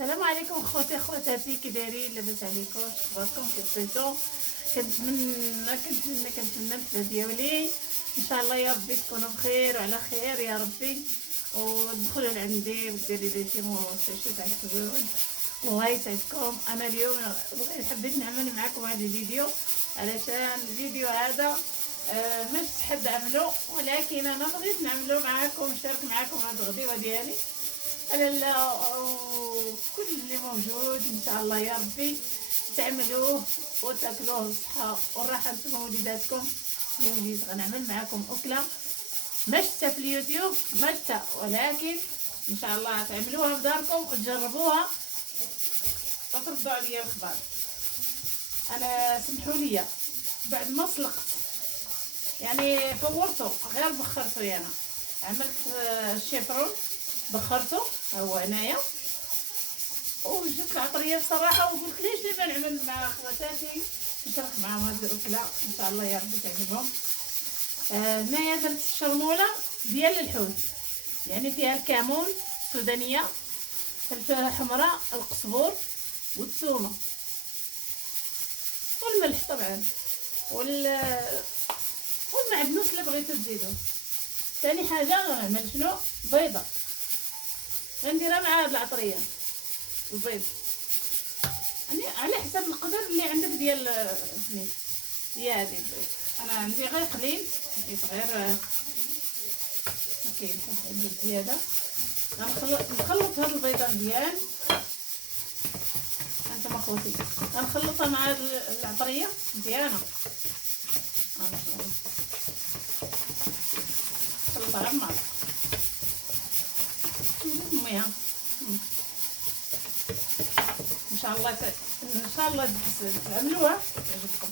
السلام عليكم خواتاتي، كي دايرين؟ لاباس عليكم؟ اخباركم؟ كيف بقيتو؟ كنتمنى الحلقه ديالي ان شاء الله يا ربي تكونوا بخير وعلى خير يا ربي، وتدخلوا لعندي وديري لي شي شي تاع الحلول. الله يسعدكم. انا اليوم حبيت نعمل معكم هذا الفيديو علشان الفيديو هذا مش حد عمله، ولكن انا بغيت نعمله معكم، نشارك معكم هذه الغديوه ديالي على كل اللي موجود. ان شاء الله يا ربي تعملوه وتاكلوه بالصحه والراحه نتوما وليداتكم. اليوم جيت غنعمل معكم اكله ما شفتها في اليوتيوب، ما شفتها، ولكن ان شاء الله تعملوها في داركم وتجربوها وتردوا عليا الخبر. انا سمحوا لي بعد ما سلقت يعني فورته غير بخرته، انا عملت الشيفرون بخرته هو هنايا، وجبت العطريه بصراحه، وقلت ليش ما نعمل مع خواتاتي نشارك معاهم هذه الاكله ان شاء الله يا ربي تعجبهم. هنايا درت الشرموله ديال الحوت، يعني فيها الكمون السودانيه، فلفله حمراء، القزبور والثومه والملح طبعا والمعدنوس اللي بغيتو تزيدوه. ثاني حاجه غنعمل شنو؟ بيضه غنديرها مع هاد العطريه، البيض يعني على حسب القدر اللي عندك ديال سميت هي هذه البيض. انا عندي غير قليل، حيت غير كاين حاجه زياده. غنخلط هاد البيضه مزيان انتما خوتي، غنخلطها مع هاد العطريه مزيانه، نخلطها مع المياه ان شاء الله تعملوها تعجبكم،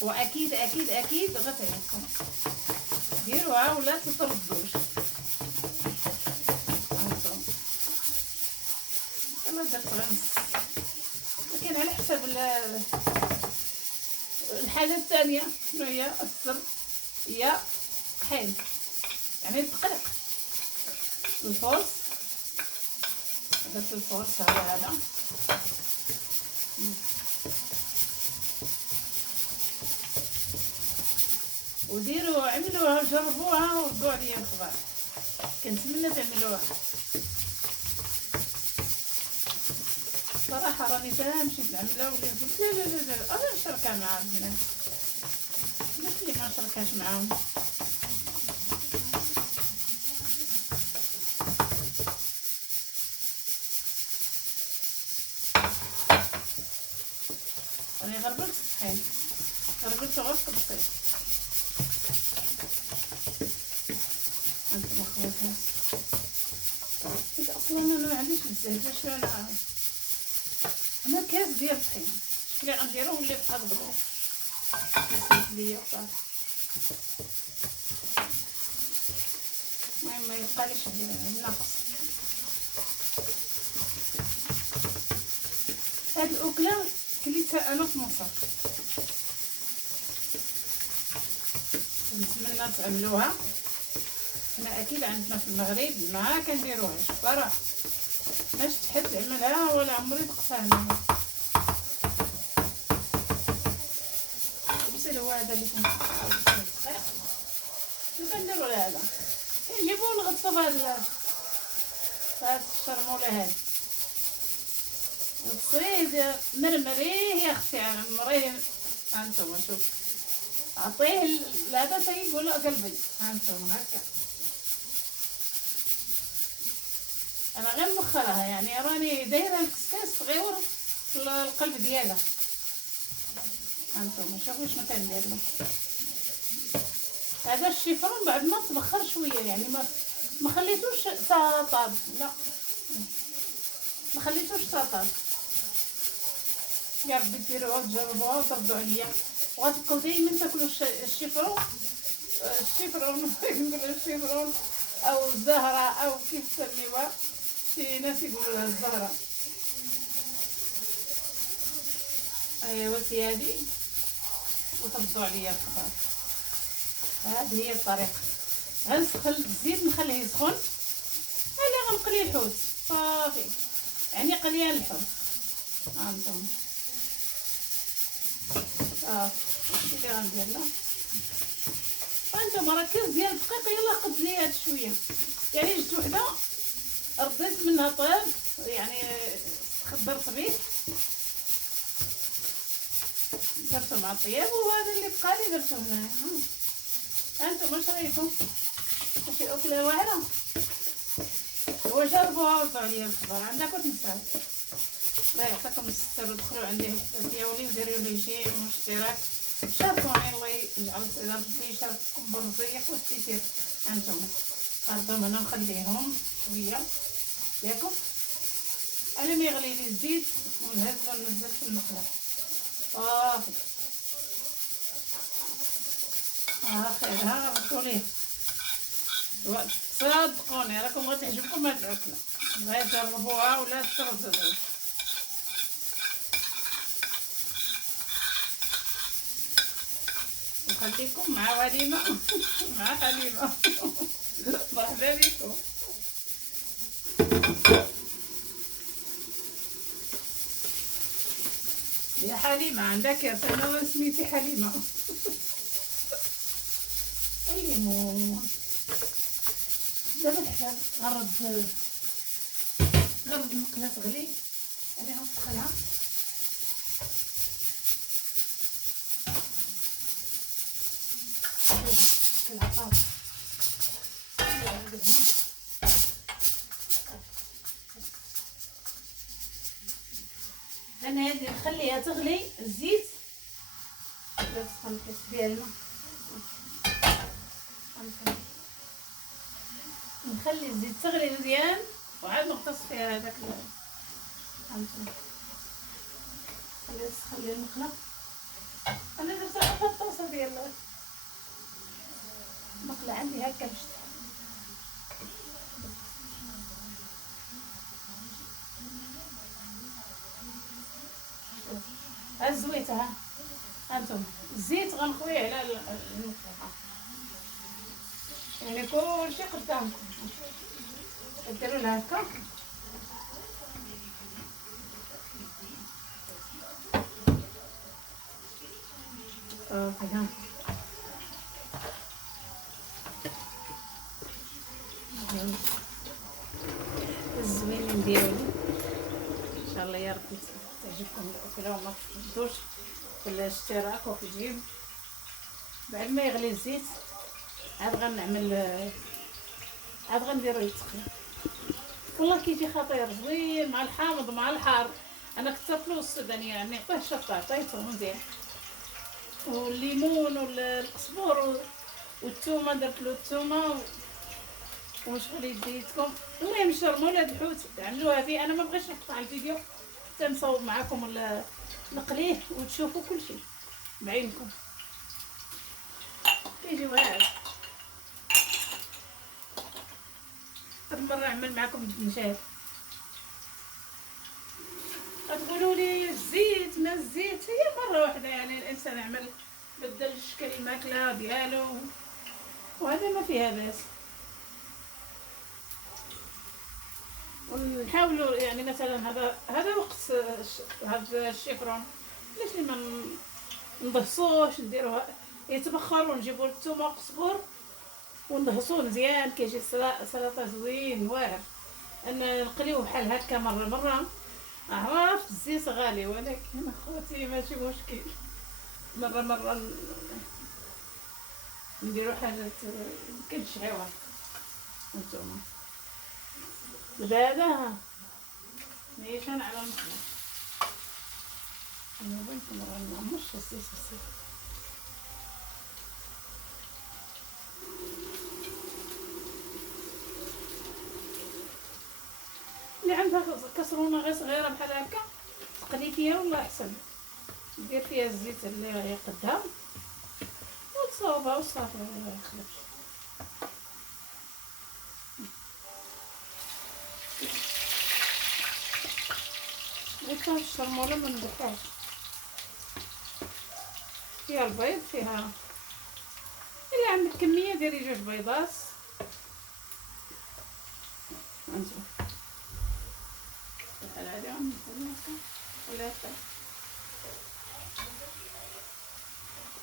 واكيد اكيد اكيد غتعجبكم. ديروها ولا تتردوش. انا درت غنص، لكن على حسب الحاجه الثانيه شنو هي السر، هي حيل يعني الدقيق، الفرص. درت الفرص هذا وديروا عملوها جربوها وردوا عليا الخبر. كنتمنى تعملوها صراحه. راني مشيت نعملها ولي قلت لا انا نشاركها مع البنات، الناس اللي ما نشاركهاش معاهم. راني غربلت الطحين، غربلته غير في الدقيق. هانتوما خواتات، حيت اصلا انا ما عنديش بزاف، باش انا كاس ديال الطحين اللي غنديروه اللي بقى البلوط نسيت ليا وصافي. المهم ما يبقاليش النقص. هاد الاكله كليتها انا في مصر، نتمنى تعملوها. انا اكيد عندنا في المغرب ما كنديروهاش صراحه، ما شفت حد عملها ولا عمري دقتها هنايا. بس هو هذا اللي كنديرو هذا، كنجيبو نغطو بهاد الشرموله هادي، غطيه مرمريه يا اختي، عمريه. هانتوما شوف، عطيه هذا تيقول قلبي. هانتوما هكا انا غير مخرها، يعني راني دايره الكسكاس صغيور في القلب ديالها. هانتوما شوفوا شنو كندير له. هذا الشيفرون بعد ما تبخر شويه، يعني ما خليتوش طاب، لا ما خليتوش طاب. يا ربي ديروها وتجربوها وتردوا عليا، وغتبقاو دايما تاكلوا الشيفرون نقولوا الشيفرون او الزهره او كيف تسميوها، شي ناس يقولوا لها الزهره. ايوا سي هادي وتردوا عليا الخبر. هذه هي الطريقه. غنسخن الزيت نخليه يسخن، غنقلي الحوت صافي. يعني قليان الحب. هانتوما هادشي اللي غندير لها. هانتوما راه كاس ديال الدقيق يلاه قد لي هاد شويه، يعني جبت وحده رديت منها طيب، يعني خدرت به درته مع الطياب، وهذا اللي بقى لي درته هنايا. هانتوما واش رايكم؟ شي اكله واعره. هو جربوها وردوا عليا الخبر عندك وتنساو. لا يعطيكم الستر ودخلوا عندي الحساب ديالي وديروا لي جيم واشتراك، شاركوني الله يجعل ربي يشارككم بالرزق والتيسير. هانتوما غنضم هنا نخليهم شويه ياكم على ما يغلي لي الزيت، ونهز وننزل في المقله صافي. خيرها ردوا ليه، صدقوني راكم غتعجبكم هاد الأكلة، غير جربوها ولا ترددوا. نخليكم مع وليمة مع حليمة. مرحبا بكم يا حليمة، عندك يا سنة سميتي حليمة. الليمون دابا الحال غنرد المقله تغلي عليها ندخلها. انا هادي نخليها تغلي الزيت، بس نقص فيها الماء، نخلي الزيت تغلي مزيان وعاد نغطس فيها هذاك هانتوما. خلي المقله. انا درتها في الطاسه ديال المقله عندي هكا باش زويتها. هانتوما الزيت غنخويه على المقله، يعني كلشي قدامكم. ديروا لها هكا صافي. ها الزوينين ديالي ان شاء الله يا ربي تعجبكم الاكله وما تفقدوش في الاشتراك وفي الجيم. بعد ما يغلي الزيت عاد غنديرو يتخلى. والله كيجي خطير زوين مع الحامض مع الحار. انا كثرت له السودانيه، يعني عطيه الشطه عطيته مزيان، والليمون والقزبور والثومه، درت له الثومه وشغل يديتكم. المهم شرموا ولاد الحوت عملوها فيه. انا ما بغيتش نقطع الفيديو حتى نصور معكم ولا نقليه وتشوفوا كل شيء بعينكم. كيجي واعر. هاد المره نعمل معكم الدنجال. تقولوا لي الزيت ما الزيت، هي مره واحده يعني الانسان يعمل بدل شكل الماكله ديالو، وهذا ما فيها باس. ونحاولوا يعني مثلا هذا وقت هذا الشيفرون، علاش ما ندهصوش نديروها يتبخر ونجيبوا الثومه والقزبور وندهصوه مزيان، كيجي سلطه زوين واعر. ان نقليوه بحال هكا مره. عرفت الزيت غالي، ولكن اخوتي ماشي مشكل، مره نديرو حاجات كنشعيوها. هانتوما دابا هذا نيشان على المقله. انا بغيتكم راه نعمرش الزيت اللي عندها كسرونه غير صغيره بحال هكا تقلي فيها ولا احسن، دير فيها الزيت اللي غير قدام وتصاوبها وصافي ما يخلفش. غير الشرموله ما نديرهاش فيها البيض، فيها الا عندك كميه ديري 2 بيضات. هانتوما بحال عليهم ولا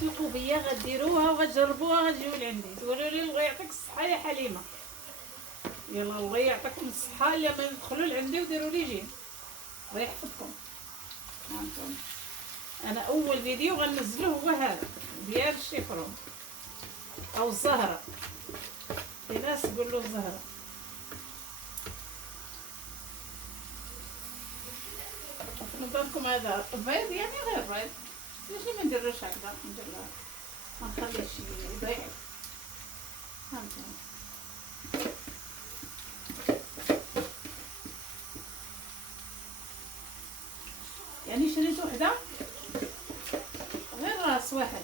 تلقوا بيا غديروها وغتجربوها غتجيو لعندي تقولوا لي الله يعطيك الصحه يا حليمه. يلا الله يعطيكم الصحه الا ما تدخلوا لعندي وديروا لي جيم الله يحفظكم. هانتوما انا اول فيديو غنزله هو هذا ديال الشيفرون او الزهره، في ناس تقول له الزهره. في نظركم هذا بيض يعني غير بيض، ليش ما نديروش هكذا؟ ندير ما نخليش يضيع. هانتوما يعني شريت وحده غير راس واحد،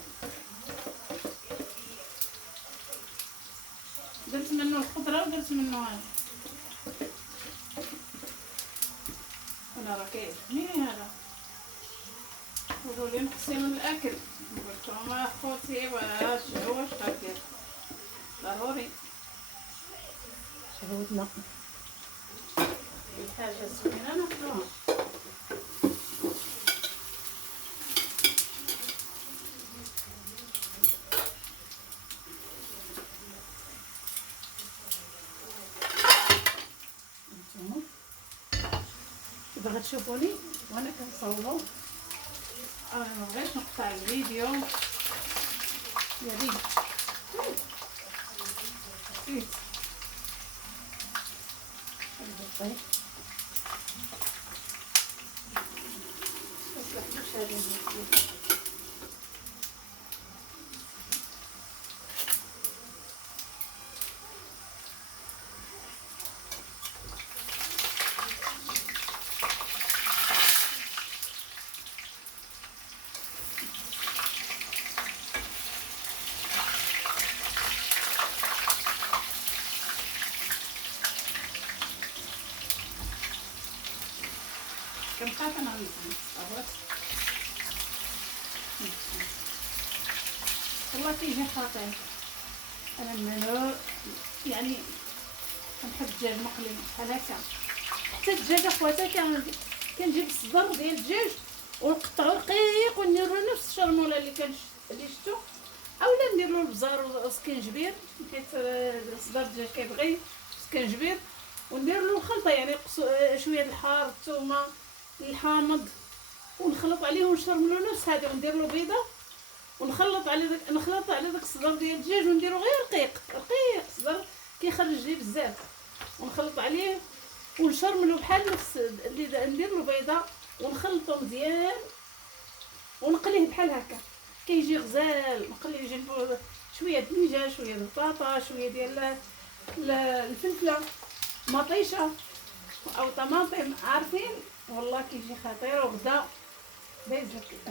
درت منه الخضره ودرت منه هذا. انا راه كيعجبني هذا، قولوا لي نقصي من الاكل، قلت لهم اخوتي واش هو اش غادير ضروري شهودنا الحاجه زوينه ناكلوها. دابا غتشوفوني وانا كنصور، انا ما بغيتش نقطع الفيديو يا بنت. نسيت كنخاف انا نسيت صافي. والله كيجي خاطر انا منو يعني كنحب الدجاج مقلي بحال هكا. حتى الدجاج اخواتي كنجيب الصدر ديال الدجاج ونقطعو رقيق ونديرو نفس الشرموله اللي شفتو، اولا ندير له البزار والسكنجبير حيت صدر الدجاج كيبغي سكنجبير، وندير له الخلطه يعني شويه الحار الثومه الحامض ونخلط عليه ونشرملو نفس هذه، وندير له بيضه ونخلط على داك الصدر ديال الدجاج ونديرو غير رقيق صدر كيخرج لي بزاف، ونخلط عليه ونشرملو بحال نفس اللي ندير له بيضه ونخلطو مزيان ونقليه بحال هكا كيجي غزال مقلي. يجي شويه د الدجاج شويه د البطاطا شويه ديال الفلفله مطيشه او طماطم عارفين، والله كيجي خطير. وغدا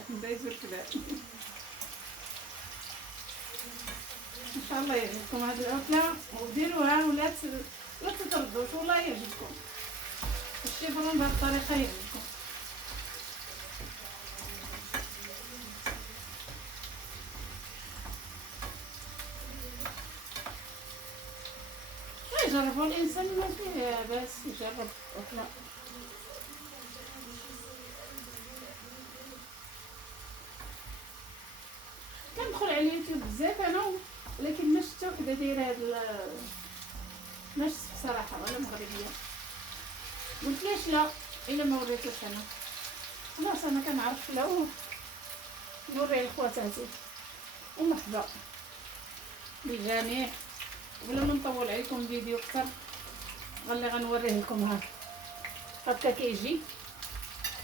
دايز الكباب ان شاء الله يعجبكم هذه الاكله وديروها ولا تتردوش، والله يعجبكم الشيفرون بهذه الطريقه يعجبكم. يجربوا الانسان ما فيه باس يجرب اكله. كندخل على اليوتيوب بزاف انا، ولكن ما شفت وحده دايره هاد ما شفت بصراحه ولا مغربيه. قلت ليش لا الا ما وريتوش انا خلاص انا كنعرف لا نوري لخواتاتي. ومرحبا بالجميع. بلا ما نطول عليكم فيديو اكثر غالي غنوريه لكم هكا كيجي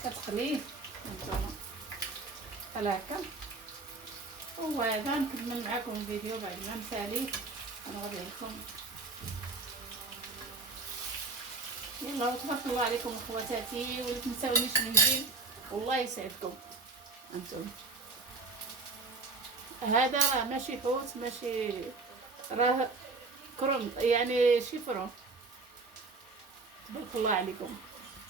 كتقليه هانتوما بحال هكا. وهذا نكمل معكم الفيديو بعد ما نساليه غنوريه لكم. يلا تبارك الله عليكم اخواتاتي، ولا تنساونيش من جيم والله يسعدكم. انتم هذا راه ماشي حوت ماشي راه كرم يعني شيفرون. تبارك الله عليكم.